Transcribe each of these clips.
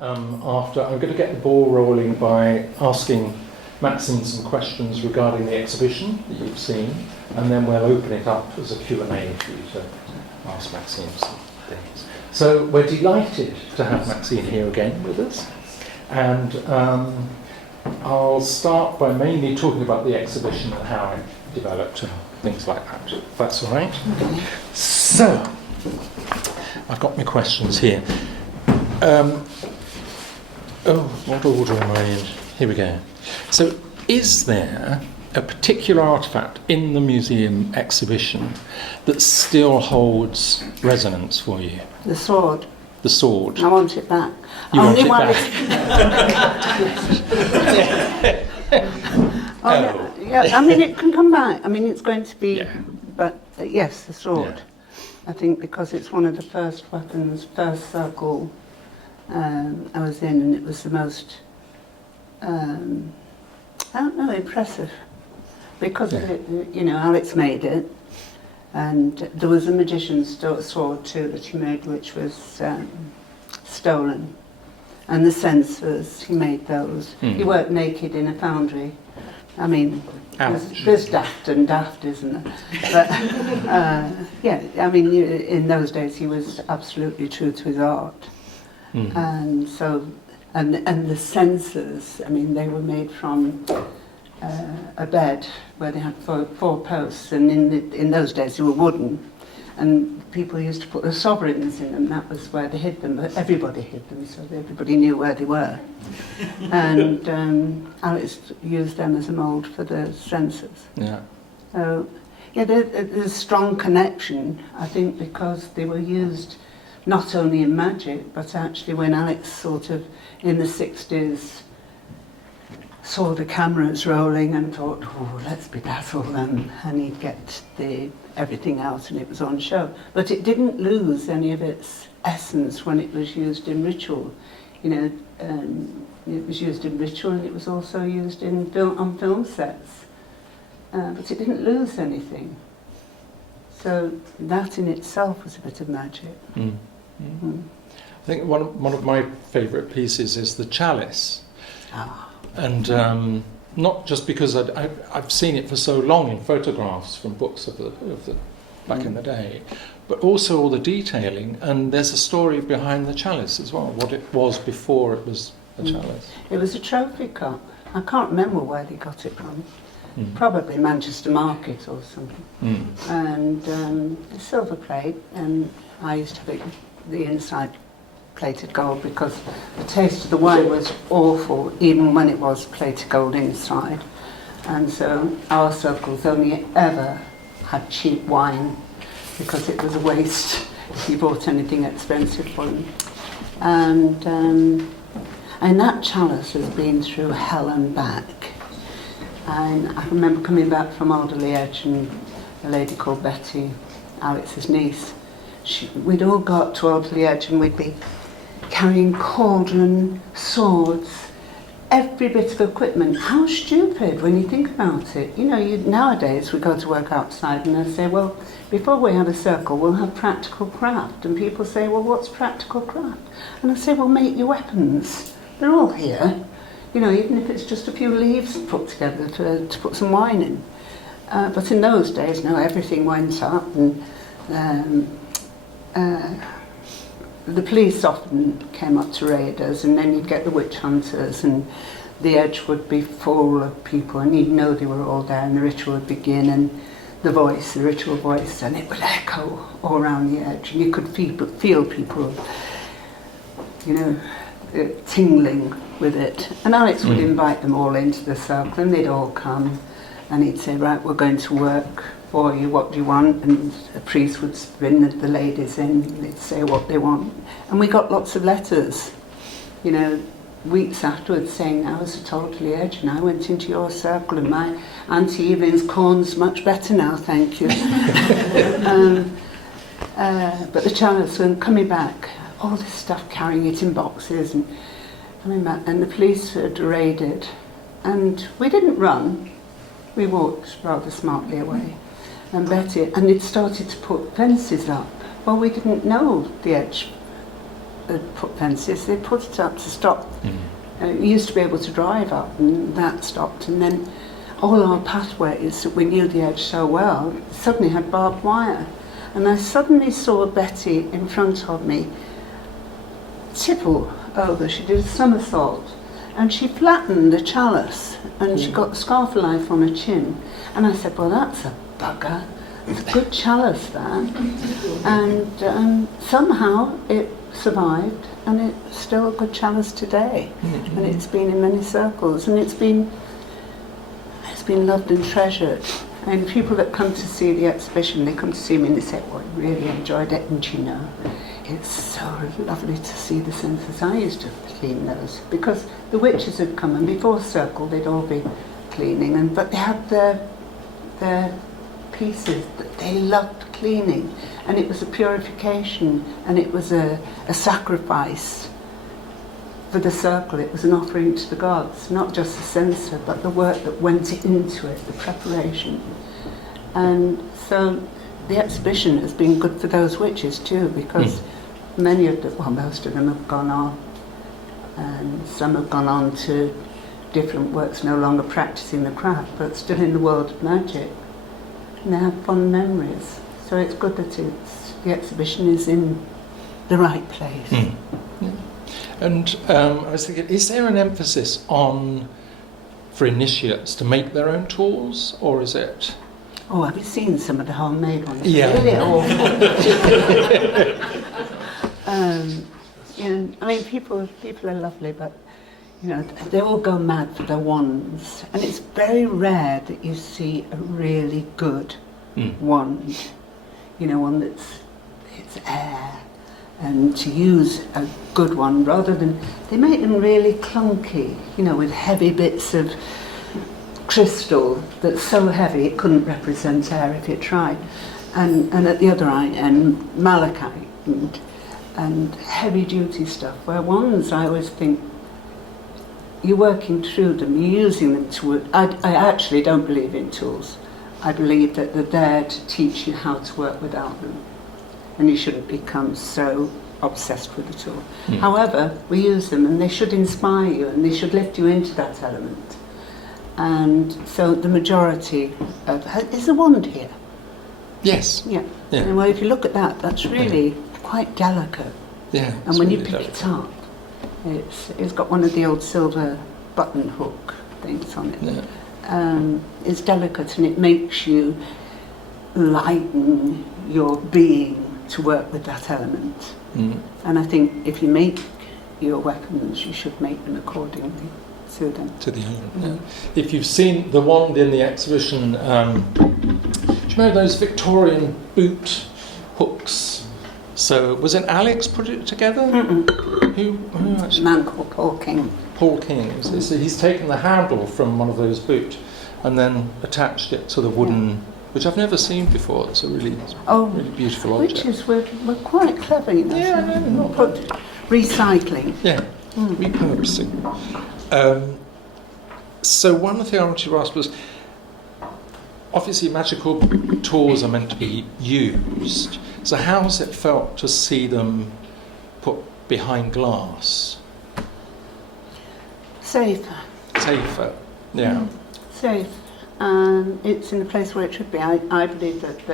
after I'm going to get the ball rolling by asking Maxine some questions regarding the exhibition that you've seen, and then we'll open it up as a Q&A for you to ask Maxine some things. So we're delighted to have Maxine here again with us, and I'll start by mainly talking about the exhibition and how it developed and things like that, if that's all right. So, I've got my questions here. What order am I in? Here we go. So, is there a particular artefact in the museum exhibition that still holds resonance for you? The sword. The sword. I want it back. You want it back? Yeah, I mean, it can come back. I mean, it's going to be, Yeah. but yes, the sword. Yeah. I think because it's one of the first weapons, first circle I was in, and it was the most, I don't know, impressive. Because of it, you know, Alex made it, and there was a magician's sword too that he made, which was stolen. And the censers, he made those. He worked naked in a foundry. I mean, there's daft and daft, isn't there? But, yeah, I mean, in those days he was absolutely true to his art. And so, and the censers, I mean, they were made from a bed where they had four posts, and in those days they were wooden. And people used to put their sovereigns in them, that was where they hid them, but everybody hid them, so everybody knew where they were. And Alex used them as a mould for the censers. Yeah. So, yeah, there's a strong connection, I think, because they were used not only in magic, but actually when Alex sort of, in the 60s, saw the cameras rolling and thought, oh, let's bedazzle them, and he'd get everything out and it was on show. But it didn't lose any of its essence when it was used in ritual. You know, it was used in ritual and it was also used in on film sets. But it didn't lose anything. So that in itself was a bit of magic. I think one of my favourite pieces is the chalice. And not just because I've seen it for so long in photographs from books of the back in the day, but also all the detailing. And there's a story behind the chalice as well, what it was before it was a chalice. It was a trophy cup. I can't remember where they got it from. Probably Manchester Market or something. And silver plate, and I used to have the inside plated gold because the taste of the wine was awful even when it was plated gold inside, and so our circles only ever had cheap wine because it was a waste if you bought anything expensive for them. And that chalice has been through hell and back, and I remember coming back from Old Lineage and a lady called Betty, Alex's niece, we'd all got to Old Lineage and we'd be carrying cauldron, swords, every bit of equipment. How stupid when you think about it. You know, nowadays we go to work outside and they say, well, before we have a circle, we'll have practical craft. And people say, well, what's practical craft? And I say, well, make your weapons. They're all here. You know, even if it's just a few leaves put together to put some wine in. But in those days, no, everything went up, and the police often came up to raid us, and then you'd get the witch hunters, and the edge would be full of people, and you'd know they were all there, and the ritual would begin, and the ritual voice, and it would echo all around the edge, and you could feel people, you know, tingling with it. And Alex would invite them all into the circle, and they'd all come, and he'd say, right, we're going to work for you, what do you want? And a priest would bring the ladies in, and they'd say what they want. And we got lots of letters, you know, weeks afterwards saying, I was at Old Lineage and I went into your circle and my Auntie Evelyn's corn's much better now, thank you. But the chalice, when coming back, all this stuff, carrying it in boxes and coming back, and the police had raided, and we didn't run, we walked rather smartly away. And Betty, and it started to put fences up. Well, we didn't know the edge had put fences, they put it up to stop. You used to be able to drive up, and that stopped. And then all our pathways that we knew the edge so well suddenly had barbed wire. And I suddenly saw Betty in front of me tipple over. She did a somersault, and she flattened the chalice, and she got the scarf of life on her chin. And I said, well, that's a bugger. It's a good chalice, that. And somehow it survived, and it's still a good chalice today. And it's been in many circles, and it's been loved and treasured. And people that come to see the exhibition, they come to see me and they say, well, I really enjoyed it, and you know, it's so lovely to see the censers. I used to clean those, because the witches had come, and before Circle they'd all be cleaning, but they had their pieces that they loved cleaning, and it was a purification, and it was a sacrifice for the Circle. It was an offering to the gods, not just the censer, but the work that went into it, the preparation. And so the exhibition has been good for those witches too, because many of them, well, most of them have gone on, and some have gone on to different works, no longer practicing the craft, but still in the world of magic. And they have fond memories. So it's good that the exhibition is in the right place. And I was thinking, is there an emphasis on, for initiates, to make their own tools, or is it? Oh, have you seen some of the homemade ones? Yeah. Really awful. I mean, people are lovely, but you know, they all go mad for their wands, and it's very rare that you see a really good wand. You know, one that's it's air, and to use a good one rather than they make them really clunky. You know, with heavy bits of crystal that's so heavy it couldn't represent air if it tried, and at the other end malachite and heavy duty stuff. Where wands, I always think you're working through them, you're using them to work. I actually don't believe in tools. I believe that they're there to teach you how to work without them, and you shouldn't become so obsessed with the tool. However, we use them, and they should inspire you, and they should lift you into that element. And so the majority of... Is the wand here? Yes. Yeah. And well, if you look at that, that's really quite delicate. Yeah. And when you pick it up, it's got one of the old silver button hook things on it. Yeah. It's delicate, and it makes you lighten your being to work with that element. And I think if you make your weapons, you should make them accordingly to them. To the element. If you've seen the wand in the exhibition, do you remember those Victorian boot hooks? So was it Alex put it together? Who actually? A man called Paul King. Paul King. So he's taken the handle from one of those boots and then attached it to the wooden, which I've never seen before. It's a really beautiful object. Witches were quite clever, you know. Yeah, not put recycling. Yeah, repurposing. So one thing I wanted to ask was, obviously magical tools are meant to be used. So how has it felt to see them put behind glass? Safer. Safer, yeah. Safe. And it's in the place where it should be. I believe that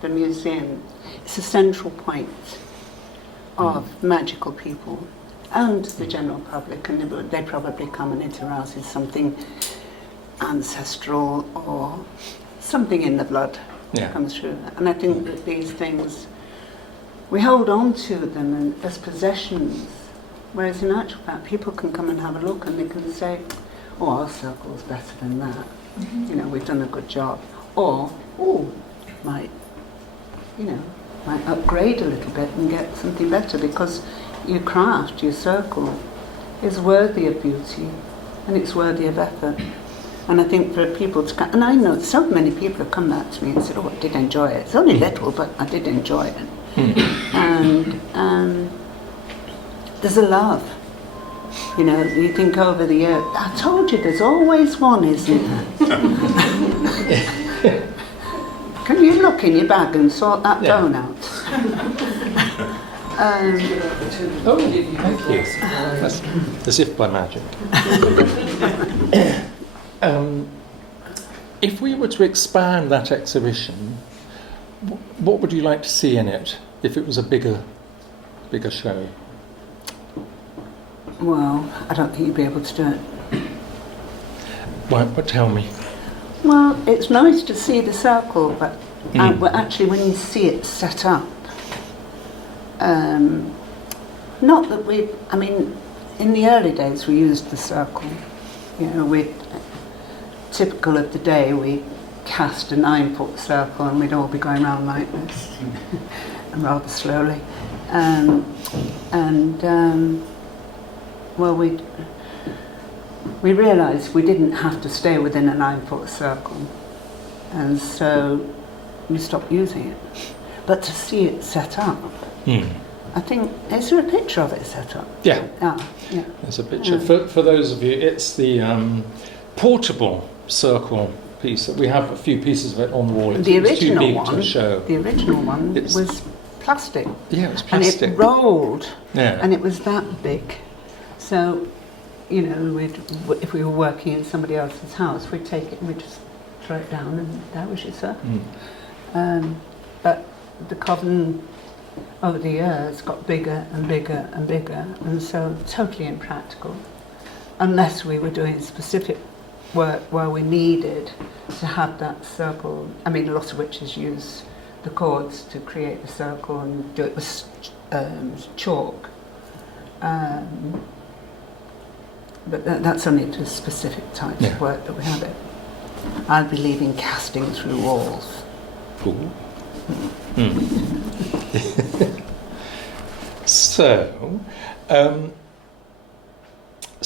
the museum is a central point of magical people and the general public, and they probably come and it arouses something ancestral or something in the blood comes through. And I think that these things, we hold on to them as possessions, whereas in actual fact people can come and have a look and they can say, oh, our circle's better than that. You know, we've done a good job. Or, might upgrade a little bit and get something better, because your craft, your circle, is worthy of beauty and it's worthy of effort. And I think for people to come, and I know so many people have come back to me and said, oh, I did enjoy it. It's only little, but I did enjoy it. And there's a love. You know, you think over the year, I told you there's always one, isn't there? Can you look in your bag and sort that bone out? Oh, thank you. That's as if by magic. If we were to expand that exhibition, what would you like to see in it if it was a bigger show? Well, I don't think you'd be able to do it. Why, but tell me. Well, it's nice to see the circle, but actually when you see it set up, not that in the early days we used the circle. Typical of the day, we cast a 9-foot circle and we'd all be going around like this, and rather slowly. We realised we didn't have to stay within a 9-foot circle, and so we stopped using it. But to see it set up, I think, is there a picture of it set up? Yeah. Yeah. There's a picture. For those of you, it's the portable circle piece. We have a few pieces of it on the wall. The original too big one, to show. The original one was plastic. Yeah, it was plastic. And it rolled. Yeah. And it was that big. So, if we were working in somebody else's house, we'd take it and we'd just throw it down and there was your circle. But the coven over the years got bigger and bigger and bigger, and so totally impractical, unless we were doing specific work where we needed to have that circle. A lot of witches use the cords to create the circle and do it with chalk. But that's only to specific types of work that we have it. I believe in casting through walls. Cool. So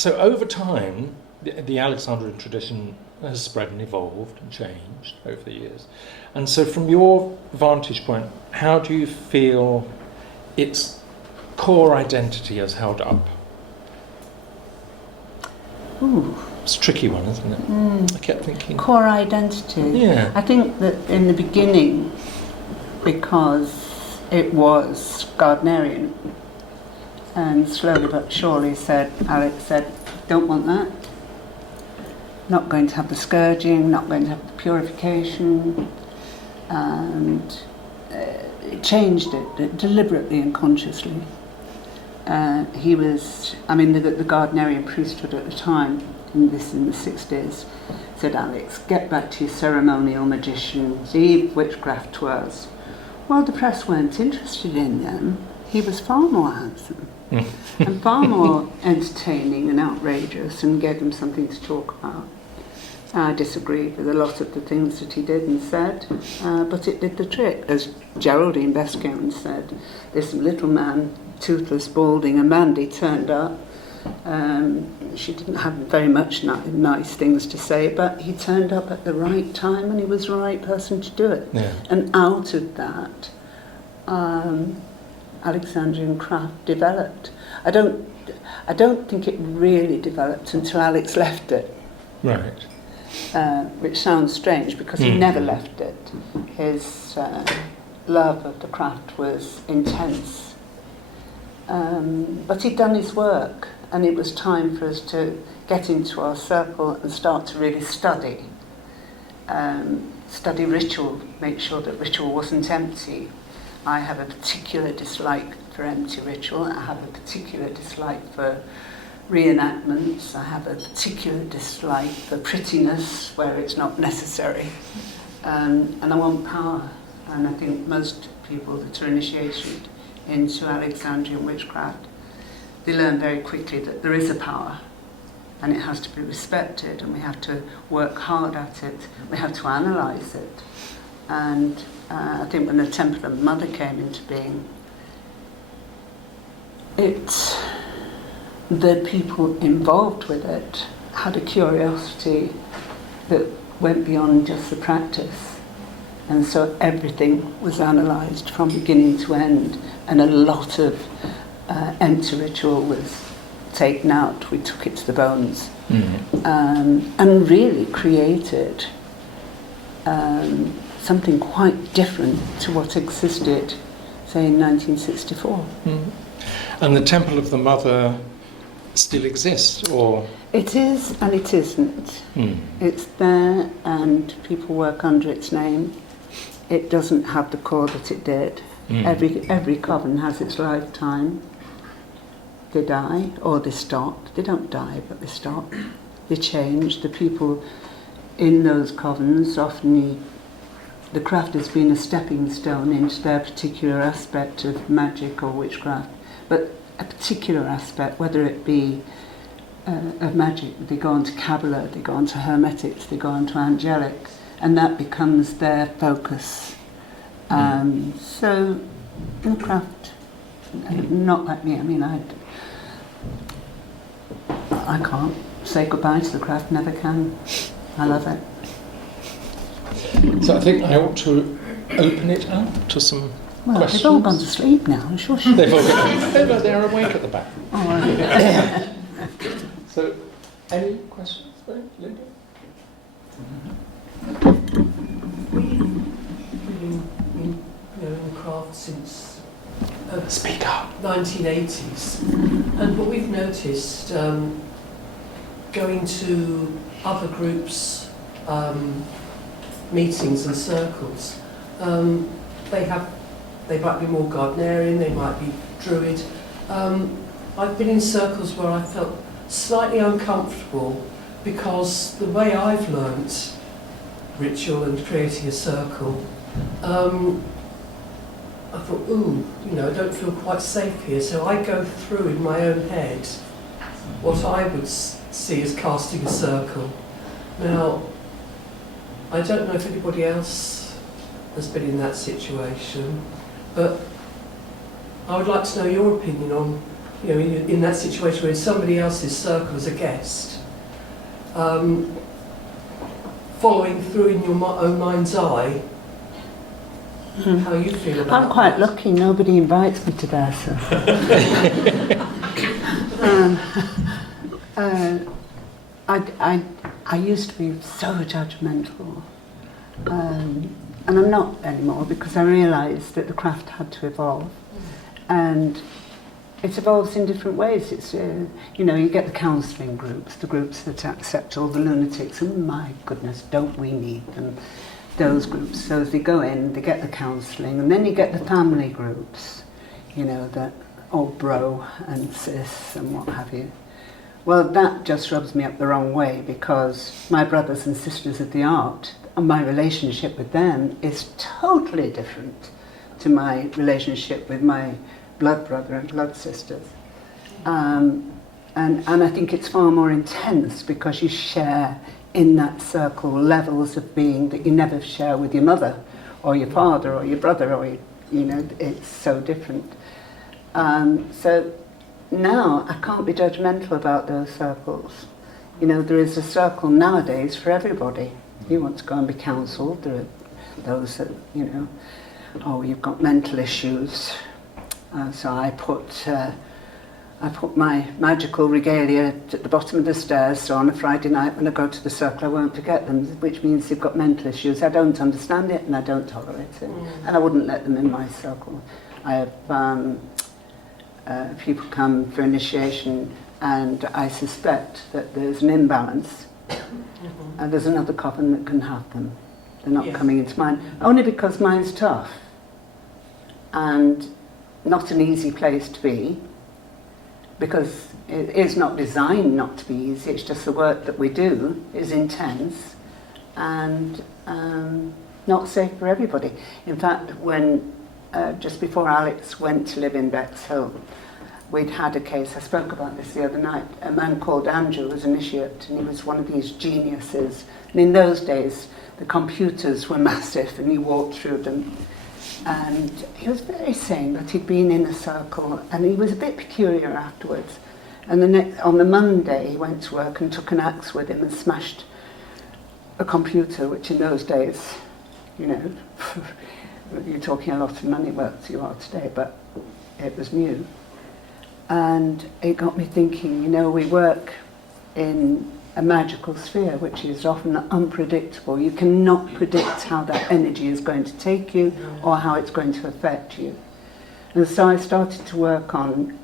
over time, the Alexandrian tradition has spread and evolved and changed over the years. And so from your vantage point, how do you feel its core identity has held up? Ooh. It's a tricky one, isn't it? I kept thinking... Core identity? Yeah. I think that in the beginning, because it was Gardnerian, and slowly but surely Alex said, don't want that. Not going to have the scourging, not going to have the purification, and it changed it deliberately and consciously. He was, the Gardnerian priesthood at the time, in the 60s, said, Alex, get back to your ceremonial magician, leave witchcraft to us. Well, the press weren't interested in them. He was far more handsome and far more entertaining and outrageous, and gave them something to talk about. I disagreed with a lot of the things that he did and said, but it did the trick. As Geraldine Boscastle said, this little man, toothless, balding, and Mandy turned up. She didn't have very much nice things to say, but he turned up at the right time and he was the right person to do it. Yeah. And out of that, Alexandrian craft developed. I don't think it really developed until Alex left it. Right. Which sounds strange because he never left it. His love of the craft was intense. But he'd done his work, and it was time for us to get into our circle and start to really study ritual, make sure that ritual wasn't empty. I have a particular dislike for empty ritual. I have a particular dislike for reenactments. I have a particular dislike for prettiness where it's not necessary. And I want power. And I think most people that are initiated into Alexandrian witchcraft, they learn very quickly that there is a power and it has to be respected, and we have to work hard at it. We have to analyse it. And I think when the Temple of Mother came into being, the people involved with it had a curiosity that went beyond just the practice. And so everything was analysed from beginning to end, and a lot of empty ritual was taken out. We took it to the bones, and really created something quite different to what existed say in 1964. And the Temple of the Mother still exists, or? It is and it isn't. It's there and people work under its name. It doesn't have the core that it did. Every coven has its lifetime. They die or they stop. They don't die, but they stop. They change. The people in those covens often need, the craft has been a stepping stone into their particular aspect of magic or witchcraft, but a particular aspect, whether it be of magic, they go on to Kabbalah, they go on to Hermetics, they go on to Angelic, and that becomes their focus. So, the craft, not like me, I mean, I can't say goodbye to the craft, never can. I love it. So I think I ought to open it up to some questions. They've all gone to sleep now, I'm sure. They've all gone. They're awake at the back. Oh, right. So, any questions, Linda? We've been in the craft since Speak up. 1980s, and what we've noticed, going to other groups' meetings and circles, they might be more Gardnerian, they might be Druid. I've been in circles where I felt slightly uncomfortable because the way I've learnt ritual and creating a circle, I thought, I don't feel quite safe here. So I go through in my own head what I would see as casting a circle. Now, I don't know if anybody else has been in that situation, but I would like to know your opinion on, in that situation where somebody else's circle as a guest, following through in your own mind's eye, how you feel about I'm quite lucky, nobody invites me to their circle. I used to be so judgmental, and I'm not anymore because I realised that the craft had to evolve, and it evolves in different ways. It's you get the counselling groups, the groups that accept all the lunatics, and my goodness, don't we need them? Those groups. So as they go in, they get the counselling, and then you get the family groups, that old bro and sis and what have you. Well, that just rubs me up the wrong way because my brothers and sisters of the art, and my relationship with them is totally different to my relationship with my blood brother and blood sisters. And I think it's far more intense because you share in that circle levels of being that you never share with your mother or your father or your brother, or it's so different. So now I can't be judgmental about those circles. There is a circle nowadays for everybody. You want to go and be counselled. There are those that, you've got mental issues. So I put my magical regalia at the bottom of the stairs, so on a Friday night when I go to the circle I won't forget them, which means they've got mental issues. I don't understand it and I don't tolerate it, and I wouldn't let them in my circle. I have people come for initiation and I suspect that there's an imbalance, and there's another coven that can have them. They're not coming into mine, only because mine's tough and not an easy place to be, because it is not designed not to be easy. It's just the work that we do is intense and not safe for everybody. In fact, when just before Alex went to live in Bexhill, we'd had a case, I spoke about this the other night, a man called Andrew was initiate, and he was one of these geniuses. And in those days, the computers were massive and you walked through them. And he was very sane, but he'd been in a circle, and he was a bit peculiar afterwards. And on the Monday, he went to work and took an axe with him and smashed a computer, which in those days, you're talking a lot of money, well, as you are today, but it was new. And it got me thinking, we work in a magical sphere, which is often unpredictable. You cannot predict how that energy is going to take you or how it's going to affect you. And so I started to work on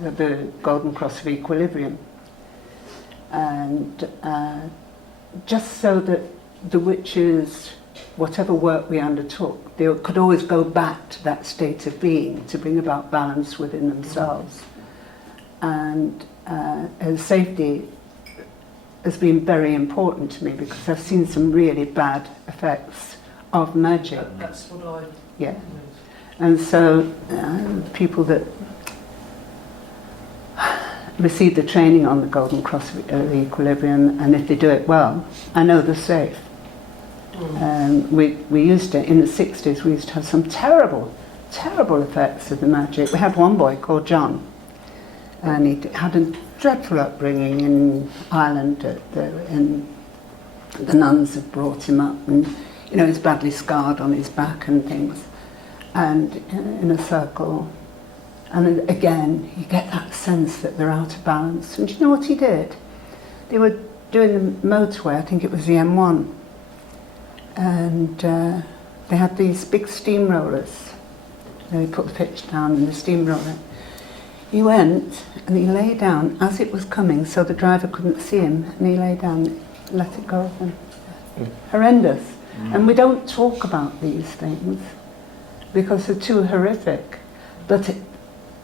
the Golden Cross of Equilibrium. And just so that the witches, whatever work we undertook, they could always go back to that state of being to bring about balance within themselves. And safety has been very important to me because I've seen some really bad effects of magic. That's what I... Yeah. And so people that receive the training on the Golden Cross of Equilibrium, and if they do it well, I know they're safe. We used to, in the 60s, we used to have some terrible effects of the magic. We had one boy called John, and he had a dreadful upbringing in Ireland. The nuns had brought him up, and you know, he's badly scarred on his back and things, and in a circle. And then again, you get that sense that they're out of balance. And do you know what he did? They were doing the motorway, I think it was the M1, and they had these big steamrollers. They put the pitch down in the steamroller. He went and he lay down as it was coming so the driver couldn't see him, and he lay down and let it go. Horrendous. And we don't talk about these things because they're too horrific. But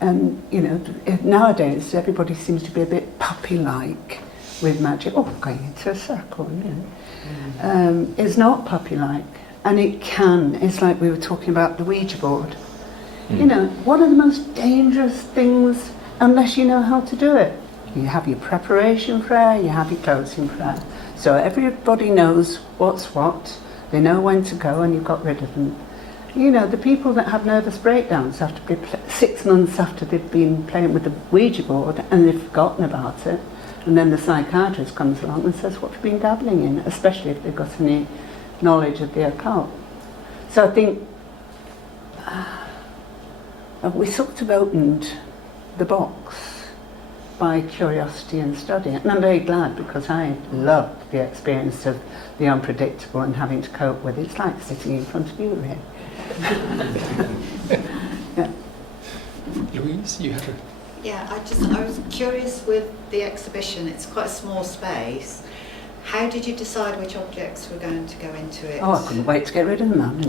you know, nowadays everybody seems to be a bit puppy-like with magic. Oh, going into a circle, you know. It's not puppy-like, and it can. It's like we were talking about the Ouija board. You know, one of the most dangerous things, unless you know how to do it. You have your preparation prayer, you have your closing prayer. So everybody knows what's what, they know when to go, and you've got rid of them. You know, the people that have nervous breakdowns have to be 6 months after they've been playing with the Ouija board and they've forgotten about it, and then the psychiatrist comes along and says, what have you been dabbling in, especially if they've got any knowledge of the occult. So I think we sort of opened the box by curiosity and study. And I'm very glad because I loved the experience of the unpredictable and having to cope with it. It's like sitting in front of you, really. Yeah. Louise, you had a... Yeah, I was curious with the exhibition. It's quite a small space. How did you decide which objects were going to go into it? Oh, I couldn't wait to get rid of them.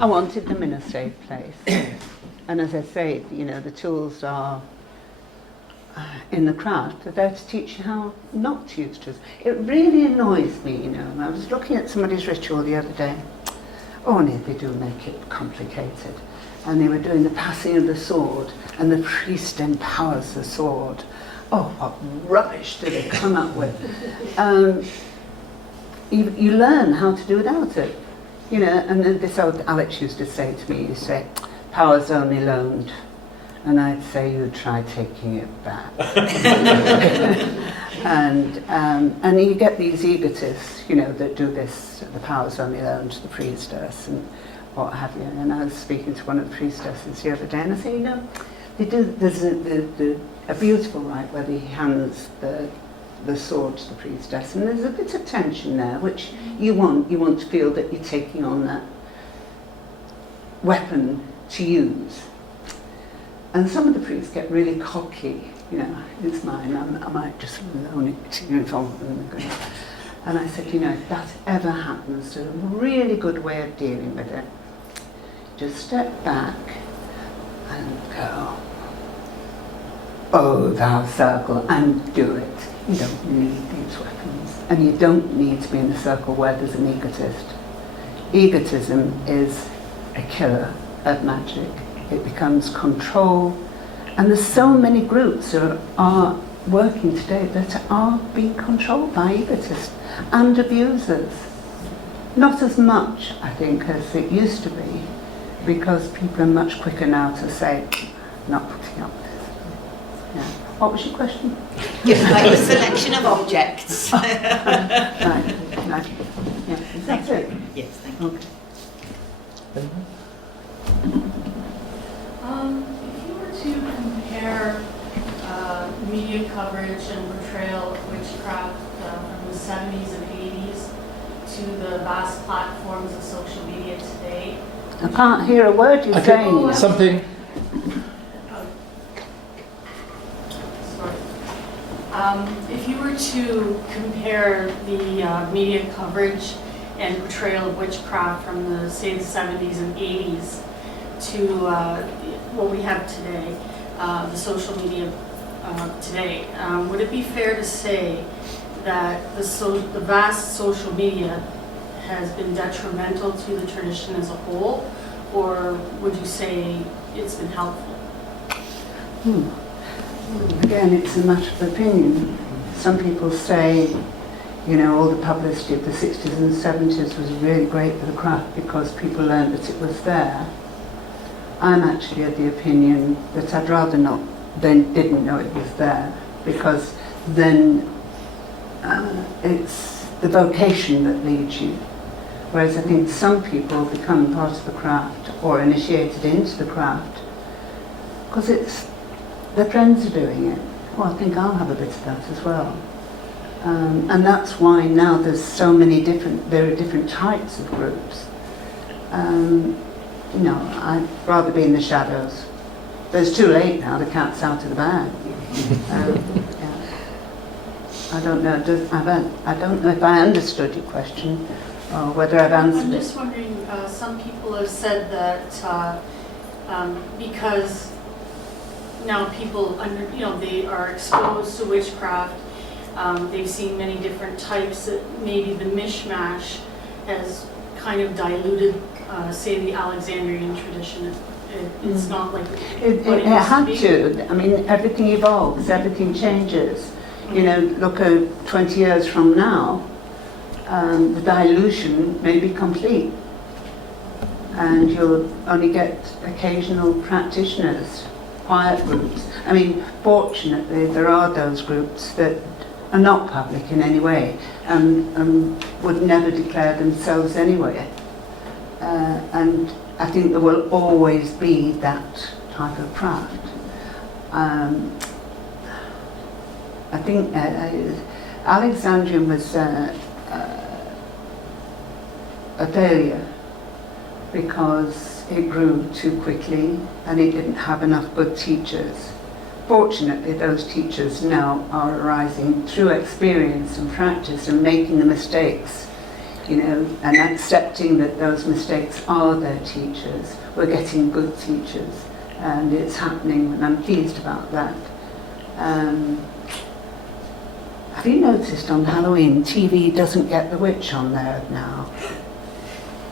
I wanted them in a safe place. And as I say, you know, the tools are in the craft. They're there to teach you how not to use tools. It really annoys me, you know. I was looking at somebody's ritual the other day. Oh, and they do make it complicated. And they were doing the passing of the sword, and the priest empowers the sword. Oh, what rubbish do they come up with? You learn how to do without it. You know, and then this old Alex used to say to me, he'd say, power's only loaned. And I'd say, you try taking it back. And you get these egotists, you know, that do this, the power's only loaned to the priestess and what have you. And I was speaking to one of the priestesses the other day, and I said, you know, they do, there's a beautiful rite where he hands the sword to the priestess, and there's a bit of tension there, which you want to feel that you're taking on that weapon to use. And some of the priests get really cocky, you know, it's mine, I might just loan it to you. And I said, you know, if that ever happens, there's a really good way of dealing with it. Just step back and go, oh, thou circle, and do it. You don't need these weapons. And you don't need to be in a circle where there's an egotist. Egotism is a killer of magic. It becomes control. And there's so many groups that are working today that are being controlled by egotists and abusers. Not as much, I think, as it used to be, because people are much quicker now to say, not putting up with this. Yeah. What was your question? Just like a selection of objects. Right. Yeah. That's it? Yes, thank you. Okay. If you were to compare media coverage and portrayal of witchcraft from the 70s and 80s to the vast platforms of social media today, I can't hear a word you're saying. Something. If you were to compare the media coverage and portrayal of witchcraft from the, say, the 70s and 80s to what we have today, the social media today, would it be fair to say that the vast social media has been detrimental to the tradition as a whole, or would you say it's been helpful? Again, it's a matter of opinion. Some people say, you know, all the publicity of the 60s and 70s was really great for the craft because people learned that it was there. I'm actually of the opinion that I'd rather not, they didn't know it was there, because then it's the vocation that leads you. Whereas I think some people become part of the craft or initiated into the craft because it's their friends are doing it. Well, I think I'll have a bit of that as well. And that's why now there's so many there are different types of groups. You know, I'd rather be in the shadows. But it's too late now, the cat's out of the bag. Yeah. I don't know if I understood your question or whether I've answered it. I'm just wondering, some people have said that because now people, they are exposed to witchcraft, they've seen many different types, that maybe the mishmash has kind of diluted, say, the Alexandrian tradition. It's not like it had to. I mean, everything evolves, everything changes. You know, look at 20 years from now, the dilution may be complete. And you'll only get occasional practitioners, quiet groups. I mean, fortunately, there are those groups that are not public in any way and would never declare themselves anyway. And I think there will always be that type of craft. I think Alexandrian was a failure because it grew too quickly and it didn't have enough good teachers. Fortunately, those teachers now are arising through experience and practice and making the mistakes, you know, and accepting that those mistakes are their teachers. We're getting good teachers and it's happening and I'm pleased about that. Have you noticed on Halloween, TV doesn't get the witch on there now?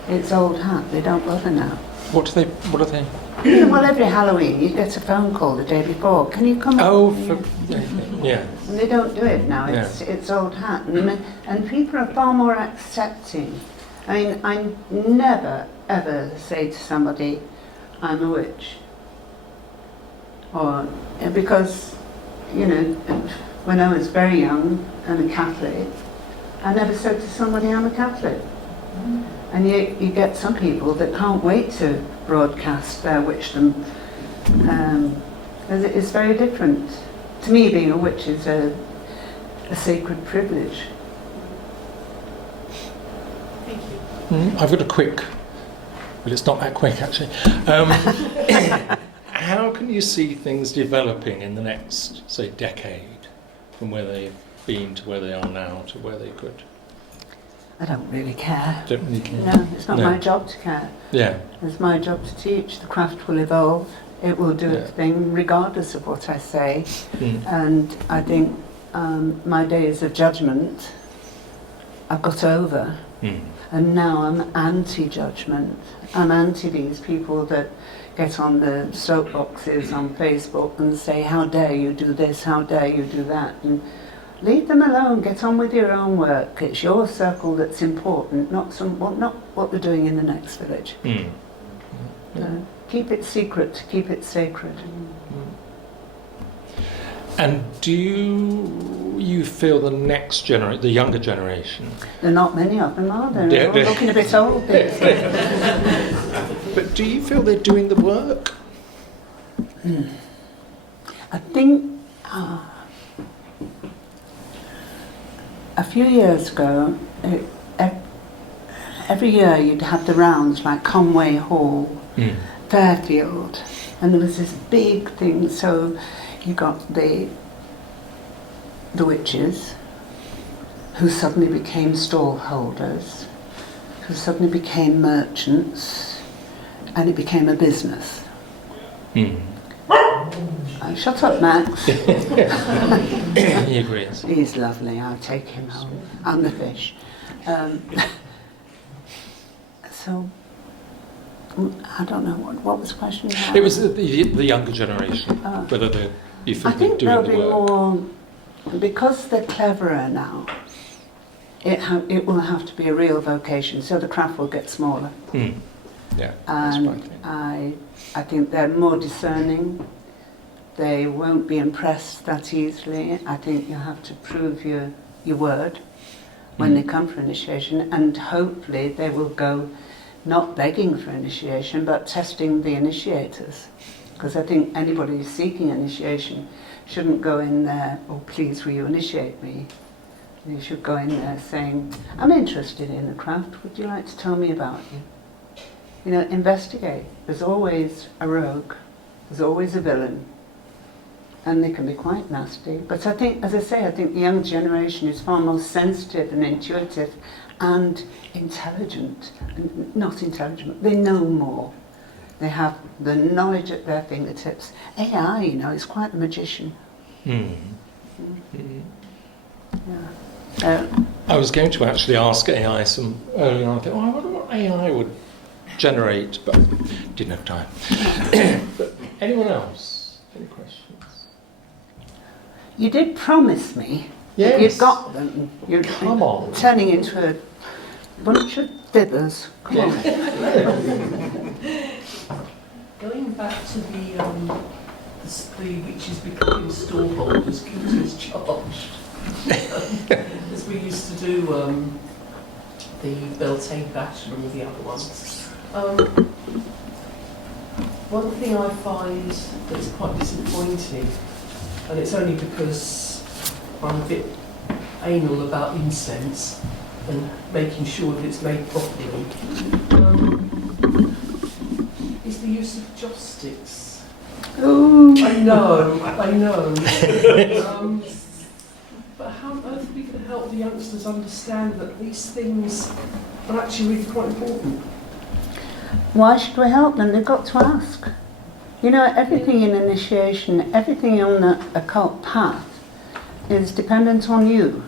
It's old hat, they don't bother now. What are they? Well, every Halloween you get a phone call the day before. Can you come up? Yeah. And they don't do it now. It's old hat, and people are far more accepting. I mean, I never ever say to somebody, "I'm a witch," or because, you know, when I was very young and a Catholic, I never said to somebody, "I'm a Catholic." And yet you get some people that can't wait to broadcast their witchdom. It's very different. To me, being a witch is a sacred privilege. Thank you. I've got a quick, but it's not that quick actually. How can you see things developing in the next, say, decade, from where they've been to where they are now to where they could? I don't really care. Don't really care. No, it's not my job to care. Yeah. It's my job to teach. The craft will evolve. It will do its thing regardless of what I say. And I think my days of judgment I've got over. And now I'm anti-judgment. I'm anti these people that get on the soapboxes on Facebook and say, "How dare you do this, how dare you do that." And leave them alone, get on with your own work. It's your circle that's important, not what they're doing in the next village. Keep it secret, keep it sacred. And do you feel the next generation, the younger generation? There are not many of them, are there? They're all looking a bit old. But do you feel they're doing the work? I think a few years ago, every year you'd have the rounds like Conway Hall, Fairfield, and there was this big thing. So you got the witches, who suddenly became stall holders, who suddenly became merchants, and it became a business. Shut up, Max. He agrees. He's lovely. I'll take him home. And the fish. So, I don't know what was the question about? It was the younger generation, whether you I think think they're there'll doing be the work. more, because they're cleverer now. It will have to be a real vocation, so the craft will get smaller. Yeah, that's And right. I think they're more discerning. They won't be impressed that easily. I think you have to prove your word when they come for initiation, and hopefully they will go not begging for initiation, but testing the initiators. Because I think anybody who's seeking initiation shouldn't go in there, oh please will you initiate me? You should go in there saying, I'm interested in the craft, would you like to tell me about you? You know, investigate. There's always a rogue, there's always a villain, and they can be quite nasty. But I think, as I say, I think the young generation is far more sensitive and intuitive and intelligent. Not intelligent, they know more. They have the knowledge at their fingertips. AI, you know, is quite the magician. Yeah. I was going to actually ask AI some earlier on. I thought, I wonder what AI would generate, but didn't have time. But anyone else? Any questions? You did promise me Yes. that you'd got them. You're Come on. turning into a bunch of fibbers. Come on. Going back to the witches becoming stallholders, guilty as charged. As we used to do the Beltane Battery and the other ones. One thing I find that's quite disappointing, and it's only because I'm a bit anal about incense and making sure that it's made properly, is the use of joss sticks. Ooh. I know. But how on earth are we going to help the youngsters understand that these things are actually really quite important? Why should we help them? They've got to ask. You know, everything in initiation, everything on the occult path is dependent on you.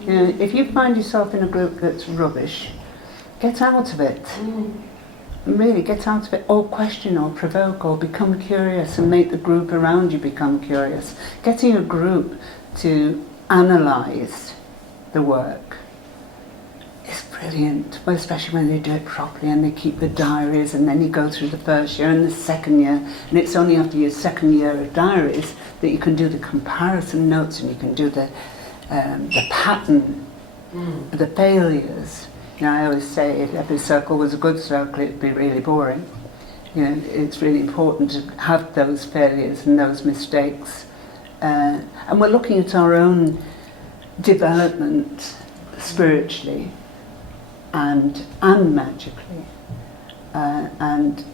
You know, if you find yourself in a group that's rubbish, get out of it. Really, get out of it, or question or provoke or become curious and make the group around you become curious. Getting a group to analyse the work is brilliant, well, especially when they do it properly and they keep the diaries, and then you go through the first year and the second year, and it's only after your second year of diaries that you can do the comparison notes and you can do the pattern, the failures. You know, I always say if every circle was a good circle, it'd be really boring. You know, it's really important to have those failures and those mistakes. And we're looking at our own development spiritually and magically. And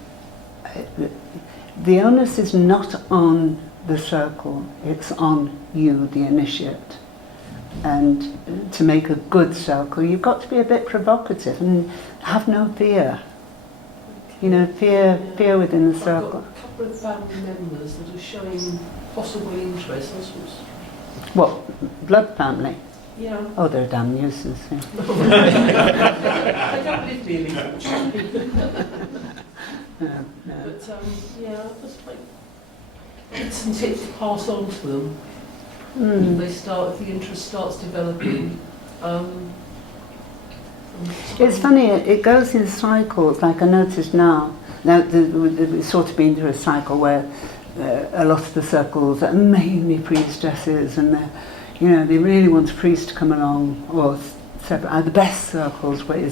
the onus is not on the circle, it's on you, the initiate. And to make a good circle, you've got to be a bit provocative and have no fear. You know, fear within the circle. I've got a couple of family members that are showing possible interest. What, blood family? Yeah. Oh, they're a damn nuisance. Yeah. They don't live near me, fortunately. No. But yeah, just like bits and tips to pass on to them. If the interest starts developing. It's funny, it goes in cycles, like I noticed now. Now, we've sort of been through a cycle where a lot of the circles are mainly priestesses, and they really want a priest to come along, or separate. The best circles where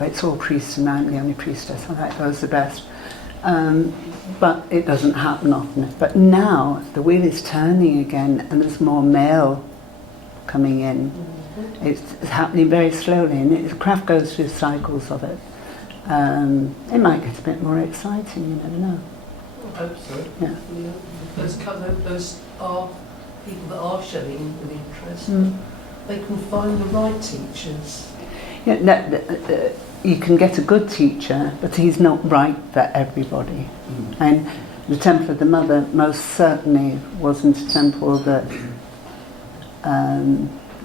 it's all priests and I'm the only priestess. I like those the best. But it doesn't happen often. But now the wheel is turning again, and there's more male coming in. It's happening very slowly, and the craft goes through cycles of it. It might get a bit more exciting, you never know. I hope so. Yeah. Those are people that are showing an interest. Mm. They can find the right teachers. Yeah, you can get a good teacher, but he's not right for everybody. And the Temple of the Mother most certainly wasn't a temple that,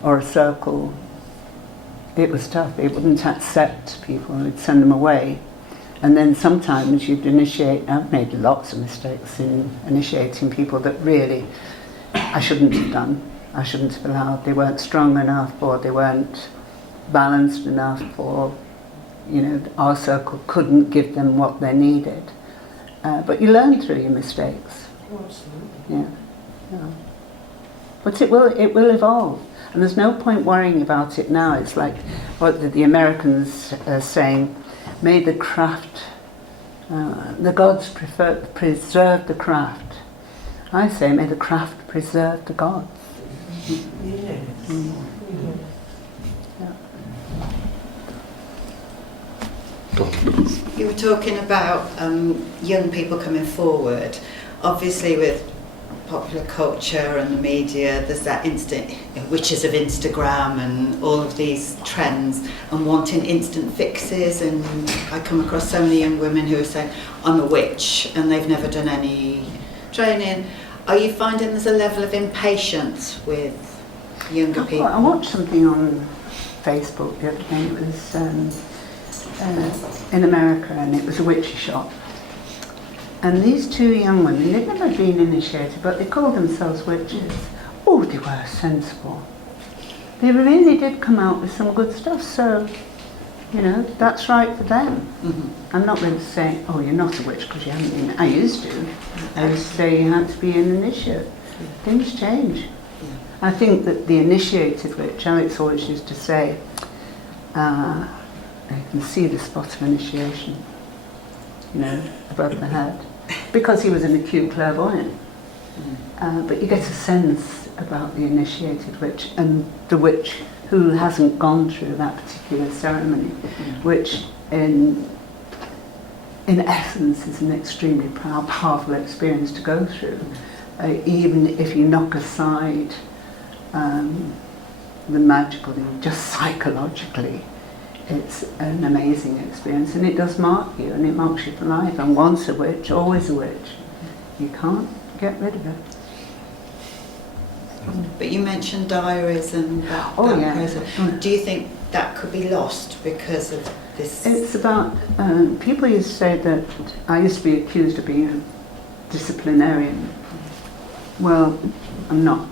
or a circle. It was tough. It wouldn't accept people. It'd send them away. And then sometimes you'd initiate. I've made lots of mistakes in initiating people that really I shouldn't have done. I shouldn't have allowed. They weren't strong enough, or they weren't balanced enough, or our circle couldn't give them what they needed. But you learn through your mistakes. Oh, absolutely. Yeah. But it will evolve, and there's no point worrying about it now. It's like what the Americans are saying: may the craft, the gods preserve the craft. I say, may the craft preserve the gods. Yes. Mm. You were talking about young people coming forward. Obviously, with popular culture and the media, there's that instant witches of Instagram and all of these trends and wanting instant fixes. And I come across so many young women who are saying, I'm a witch, and they've never done any training. Are you finding there's a level of impatience with younger people? I watched something on Facebook the other day. It was in America, and it was a witchy shop. And these two young women, they'd never been initiated, but they called themselves witches. Oh, they were sensible. They really did come out with some good stuff, so, that's right for them. Mm-hmm. I'm not going to say, oh, you're not a witch because you haven't been. I used to. I used to say you had to be an initiate. Things change. I think that the initiated witch, Alex always used to say, you can see the spot of initiation, above the head, because he was an acute clairvoyant. But you get a sense about the initiated witch and the witch who hasn't gone through that particular ceremony, which in essence is an extremely powerful experience to go through, even if you knock aside the magical thing, just psychologically. It's an amazing experience, and it does mark you, and it marks you for life. And once a witch, always a witch. You can't get rid of it. But you mentioned diaries and that process. Do you think that could be lost because of this? It's about, people used to say that I used to be accused of being a disciplinarian. Well, I'm not,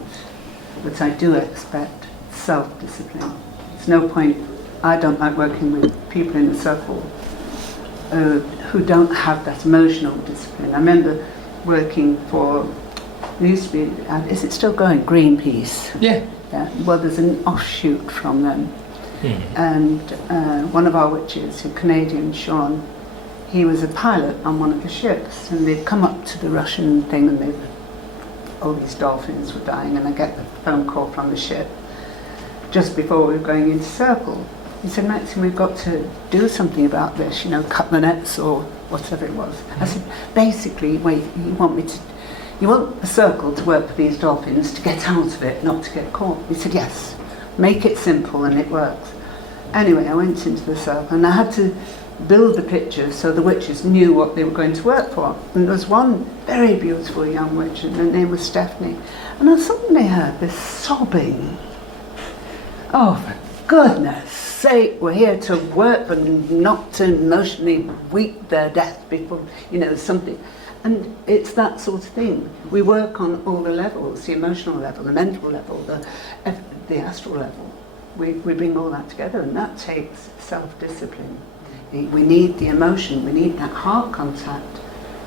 but I do expect self-discipline. There's no point. I don't like working with people in a circle who don't have that emotional discipline. I remember working for, there used to be, is it still going, Greenpeace? Yeah. Well, there's an offshoot from them. And one of our witches, a Canadian, Sean, he was a pilot on one of the ships, and they'd come up to the Russian thing, and all these dolphins were dying, and I get the phone call from the ship just before we were going into circle. He said, Maxine, we've got to do something about this, cut the nets or whatever it was. I said, basically, wait, you want the circle to work with these dolphins to get out of it, not to get caught. He said, yes, make it simple and it works. Anyway, I went into the circle and I had to build the pictures so the witches knew what they were going to work for. And there was one very beautiful young witch, and her name was Stephanie. And I suddenly heard this sobbing. Oh, for goodness sake, we're here to work, but not to emotionally weep their death before, something. And it's that sort of thing. We work on all the levels, the emotional level, the mental level, the astral level. We bring all that together, and that takes self-discipline. We need the emotion, we need that heart contact,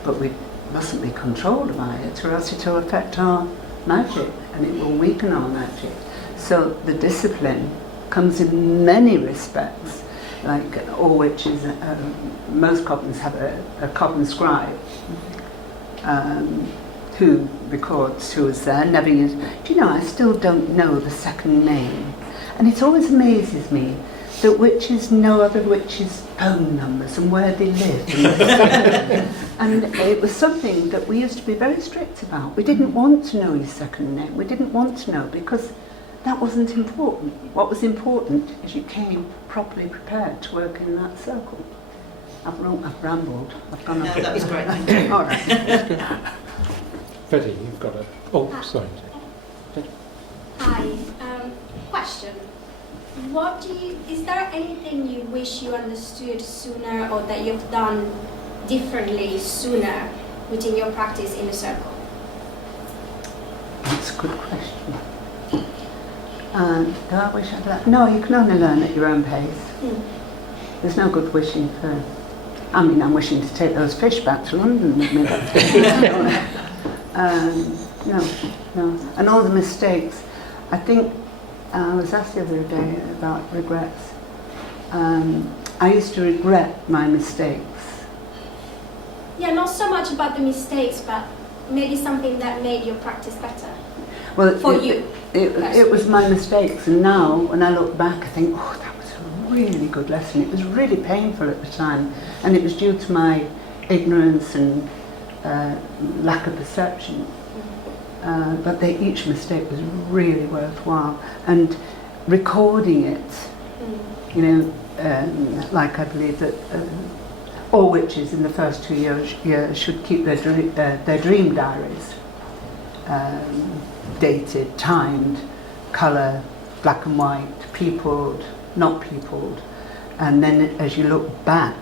but we mustn't be controlled by it, or else it will affect our magic, and it will weaken our magic. So the discipline comes in many respects. Like all witches, most covens have a coven scribe who records who was there, never used. Do you know, I still don't know the second name. And it always amazes me that witches know other witches' phone numbers and where they live. And it was something that we used to be very strict about. We didn't want to know his second name. We didn't want to know because that wasn't important. What was important is you came properly prepared to work in that circle. I've rambled. I've gone off. No, that was great. Thank you. All right. Freddie, you've got a... Oh, sorry. Hi. Question. Is there anything you wish you understood sooner or that you've done differently sooner within your practice in the circle? That's a good question. Do I wish I'd learned? No, you can only learn at your own pace. There's no good wishing for... I mean, I'm wishing to take those fish back to London with me. No. And all the mistakes. I think I was asked the other day about regrets. I used to regret my mistakes. Yeah, not so much about the mistakes, but maybe something that made your practice better. Well, for you. It was my mistakes, and now when I look back, I think, oh, that was a really good lesson. It was really painful at the time, and it was due to my ignorance and lack of perception. But each mistake was really worthwhile, and recording it, you know, like I believe that all witches in the first 2 years should keep their dream diaries, dated, timed, colour, black and white, peopled, not peopled, and then as you look back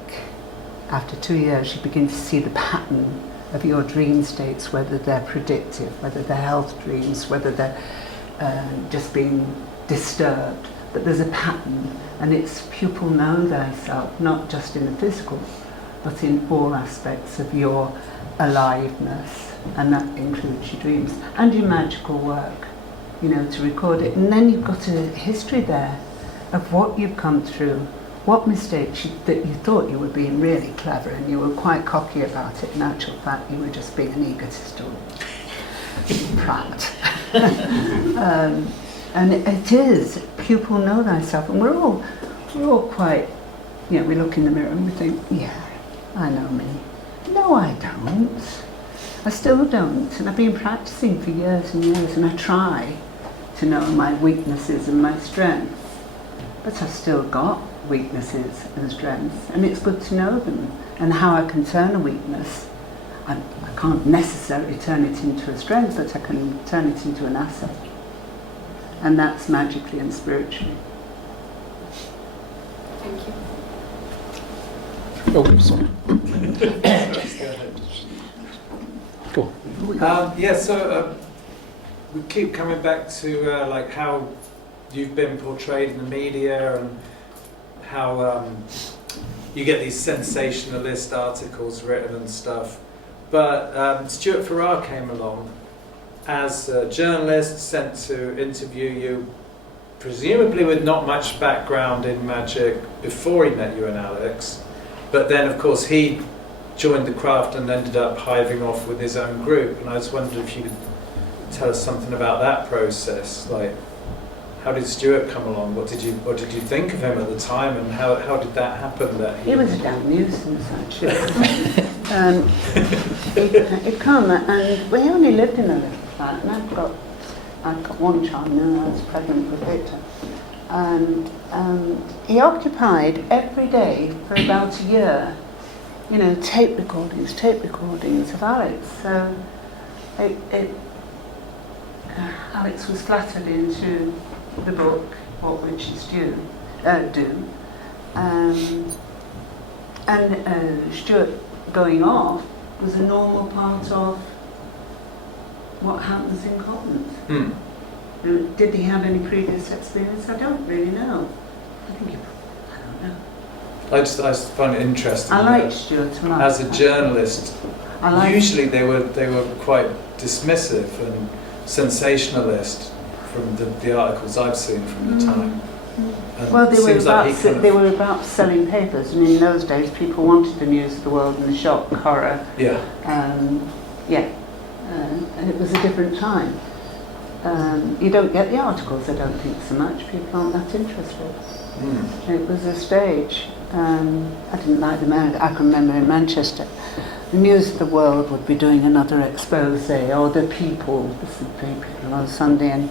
after 2 years, you begin to see the pattern of your dream states, whether they're predictive, whether they're health dreams, whether they're just being disturbed. But there's a pattern, and it's pupil know thyself, not just in the physical, but in all aspects of your aliveness, and that includes your dreams and your magical work, you know, to record it. And then you've got a history there of what you've come through, what mistakes that you thought you were being really clever and you were quite cocky about it. In actual fact, you were just being an egotistical prat. And it is, pupil know thyself. And we're all quite, you know, we look in the mirror and we think, yeah, I know me. No, I don't. I still don't. And I've been practicing for years and years, and I try to know my weaknesses and my strengths. But I've still got weaknesses and strengths, and it's good to know them and how I can turn a weakness. I can't necessarily turn it into a strength, but I can turn it into an asset, and that's magically and spiritually. Thank you. Oh, sorry. Go on. We keep coming back to like how you've been portrayed in the media and how you get these sensationalist articles written and stuff. But Stuart Farrar came along as a journalist sent to interview you, presumably with not much background in magic before he met you and Alex. But then, of course, he joined the craft and ended up hiving off with his own group. And I just wondered if you could tell us something about that process. Like, how did Stuart come along? What did you think of him at the time, and how did that happen? He was a damn nuisance, actually. He'd come, and we only lived in a little flat, and I've got one child now. I was pregnant with Victor, and he occupied every day for about a year, you know, tape recordings of Alex. So Alex was flattered into the book, What Witches Do. And Stuart going off was a normal part of what happens in convents. Did he have any previous experience? I don't really know. I don't know. I just find it interesting. I liked Stuart a lot. As a journalist, usually they were quite dismissive and sensationalist from the articles I've seen from the time. And well, they were about selling papers, and in those days people wanted the news of the world and the shock, horror. Yeah. And it was a different time. You don't get the articles, I don't think, so much. People aren't that interested. It was a stage. I didn't like the man. I can remember in Manchester, the News of the World would be doing another expose, or the People, this is the People on Sunday, and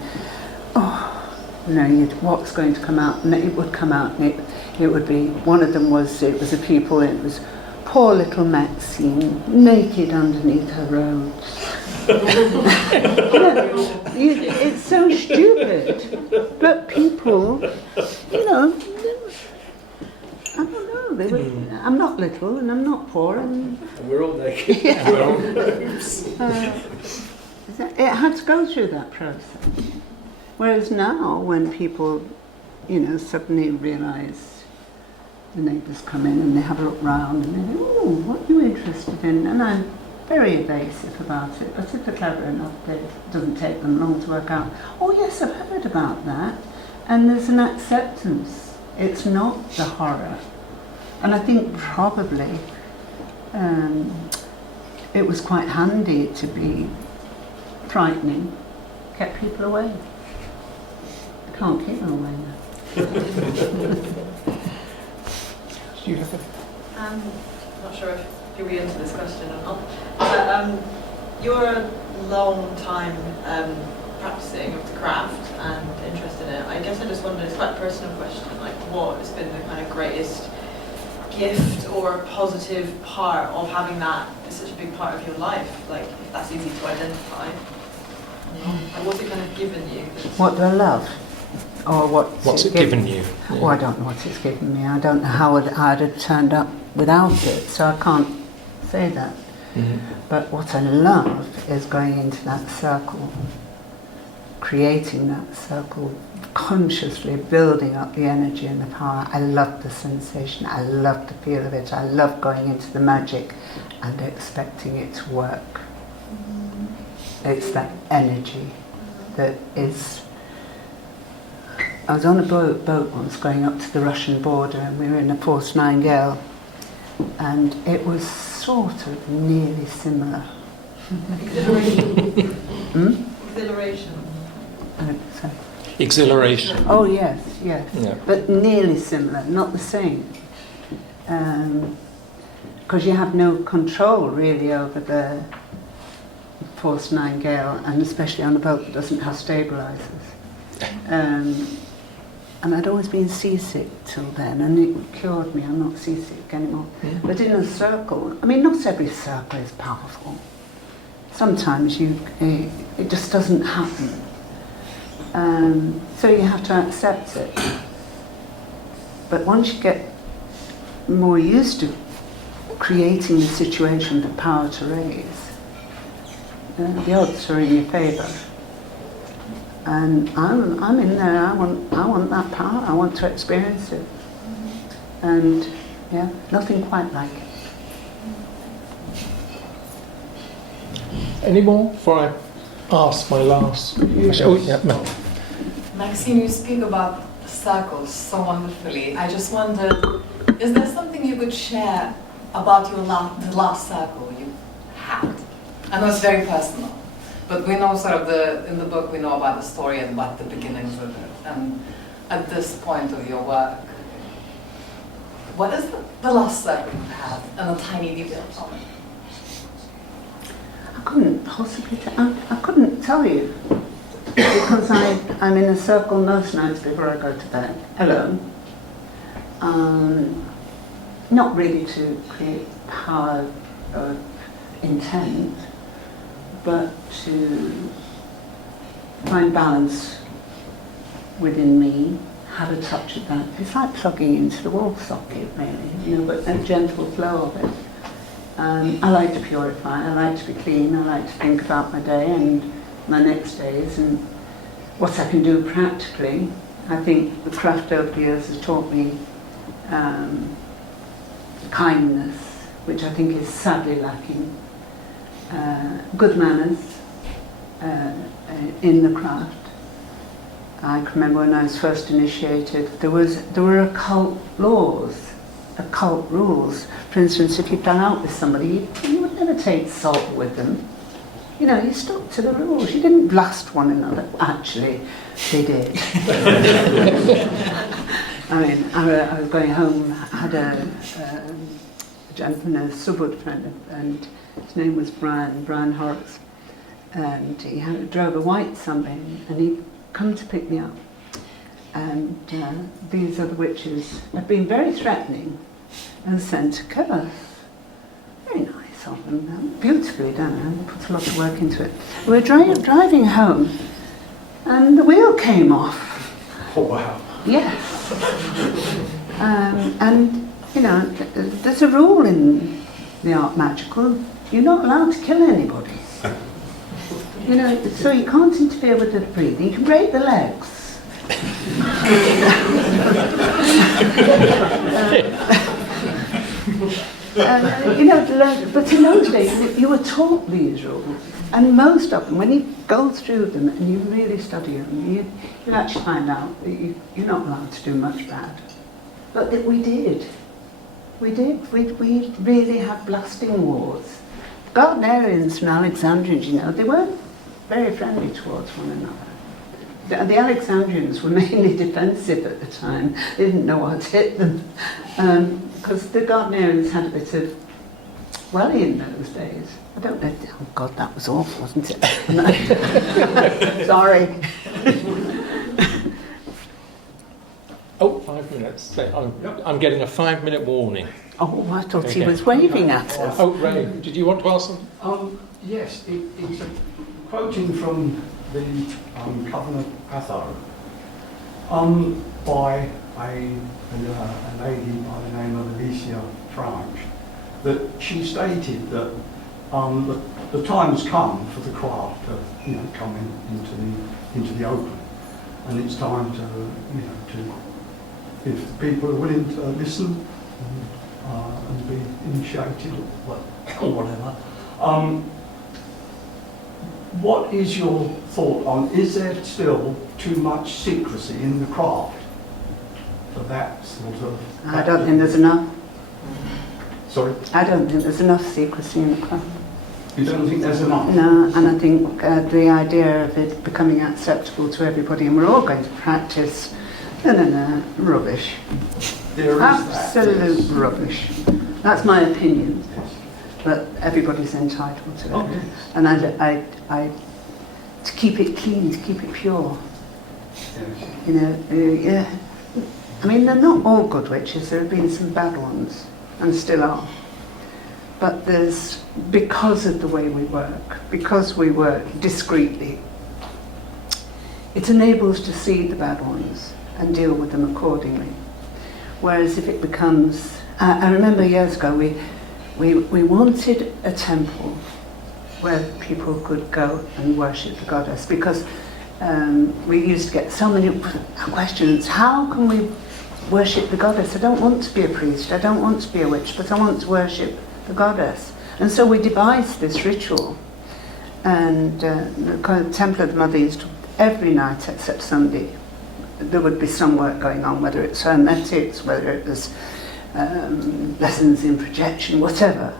what's going to come out? And it would come out, and it would be, one of them was, it was a People, and it was poor little Maxine, naked underneath her robes. It's so stupid, but people, I don't know. They were, I'm not little and I'm not poor. And we're all naked. It had to go through that process. Whereas now, when people, suddenly realise the neighbours come in and they have a look round and they go, "Oh, what are you interested in?" And I'm very evasive about it, but if they're clever enough, it doesn't take them long to work out, "Oh yes, I've heard about that." And there's an acceptance. It's not the horror. And I think probably it was quite handy to be frightening, kept people away. I can't keep them away now. Do you have I'm not sure if you'll be into this question or not, but you're a long time practicing of the craft and interested in it. I guess I just wondered, it's quite a personal question, like what has been the kind of greatest gift or positive part of having that as such a big part of your life, like if that's easy to identify. Like, what's it kind of given you? What do I love? Or what's it given you? Yeah. Oh, I don't know what it's given me. I don't know how I'd have turned up without it, so I can't say that. Mm-hmm. But what I love is going into that circle, creating that circle, consciously building up the energy and the power. I love the sensation, I love the feel of it, I love going into the magic and expecting it to work. It's that energy that is... I was on a boat once going up to the Russian border, and we were in a force 9 gale, and it was sort of nearly similar. Exhilaration. Exhilaration. Exhilaration. Oh yes, yeah. But nearly similar, not the same. Because you have no control really over the force 9 gale, and especially on a boat that doesn't have stabilisers. And I'd always been seasick till then, and it cured me. I'm not seasick anymore. But in a circle, I mean, not every circle is powerful. Sometimes it just doesn't happen. So you have to accept it. But once you get more used to creating the situation for power to raise, the odds are in your favour. And I'm in there. I want that power. I want to experience it. And yeah, nothing quite like it. Any more before I ask my last question? Oh, yeah, no. Maxine, you speak about circles so wonderfully. I just wondered, is there something you could share about the last circle you had? I know it's very personal, but we know sort of in the book we know about the story and about the beginnings of it. And at this point of your work, what is the last circle you had and a tiny detail of it? I couldn't possibly I couldn't tell you. Because I'm in a circle most nights before I go to bed, alone. Not really to create power of intent, but to find balance within me, have a touch of that. It's like plugging into the wall socket, really, but a gentle flow of it. I like to purify, I like to be clean, I like to think about my day and my next days and what I can do practically. I think the craft over the years has taught me kindness, which I think is sadly lacking. Good manners in the craft. I can remember when I was first initiated, there were occult laws, occult rules. For instance, if you fell out with somebody, you would never take salt with them. You know, you stuck to the rules. You didn't blast one another. Actually, they did. I mean, I was going home, I had a gentleman, a suburb friend, and his name was Brian Horrocks, and he drove a white Sunbeam, and he'd come to pick me up. And these other witches had been very threatening and sent to kill us. Very nice of them, beautifully done, and put a lot of work into it. We were driving home, and the wheel came off. Oh, wow. Yes. And, you know, there's a rule in the art magical, you're not allowed to kill anybody. You know, so you can't interfere with the breathing, you can break the legs. You know, but in those days you were taught these rules, and most of them, when you go through them and you really study them, you actually find out that you're not allowed to do much bad. But that we did. We really had blasting wars. Gardnerians and Alexandrians, you know, they weren't very friendly towards one another. The Alexandrians were mainly defensive at the time. They didn't know how to hit them. Because the Gardnerians had a bit of worry in those days. I don't know. Oh God, that was awful, wasn't it? Sorry. Oh, 5 minutes. I'm getting a 5-minute warning. Oh, I thought he was waving at us. Oh, Ray, did you want to ask something? Yes, it's a quoting from the Covenant Athar by a lady by the name of Alicia Franch, that she stated that the time has come for the craft to, you know, come into the open, and it's time to if the people are willing to listen and be initiated or whatever. What is your thought on, is there still too much secrecy in the craft for that sort of... I don't think there's enough. Sorry? I don't think there's enough secrecy in the craft. You don't think there's enough? No, and I think the idea of it becoming acceptable to everybody and we're all going to practice, no, rubbish. There is absolute rubbish. That's my opinion. But everybody's entitled to it. Okay. And I to keep it clean, to keep it pure. Yes. You know, yeah. I mean, they're not all good witches. There have been some bad ones, and still are. But there's, because of the way we work, because we work discreetly, it enables to see the bad ones and deal with them accordingly. Whereas if it becomes, I remember years ago we wanted a temple where people could go and worship the goddess, because we used to get so many questions. How can we worship the goddess? I don't want to be a priest, I don't want to be a witch, but I want to worship the goddess. And so we devised this ritual, and the Temple of the Mother used to, every night except Sunday, there would be some work going on, whether it's hermetics, whether it was lessons in projection, whatever,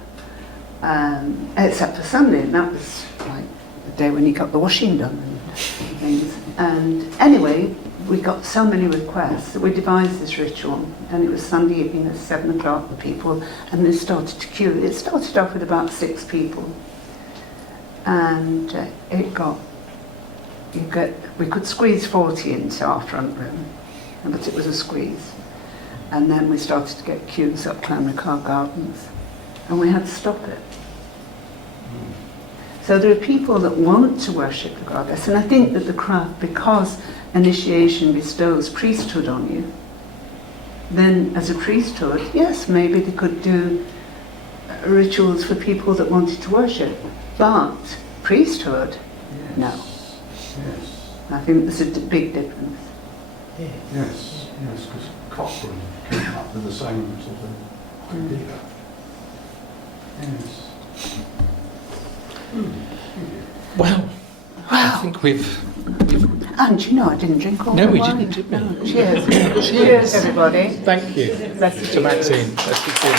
except for Sunday, and that was like the day when you got the washing done and things. And anyway, we got so many requests that we devised this ritual, and it was Sunday evening at 7 o'clock, the people, and they started to queue. It started off with about 6 people, and we could squeeze 40 into our front room, but it was a squeeze. And then we started to get queues up Clanricarde Gardens, and we had to stop it. So there are people that want to worship the goddess, and I think that the craft, because initiation bestows priesthood on you, then as a priesthood, yes, maybe they could do rituals for people that wanted to worship, but priesthood, Yes. no. Yes. I think there's a big difference. Yes, because Cochrane came up with the same sort of idea. Yes. Well, I think we've... And you know, I didn't drink all No, the we wine. didn't, did we? No. Cheers. Cheers, everybody. Thank you Bless you. to Maxine. Bless you too.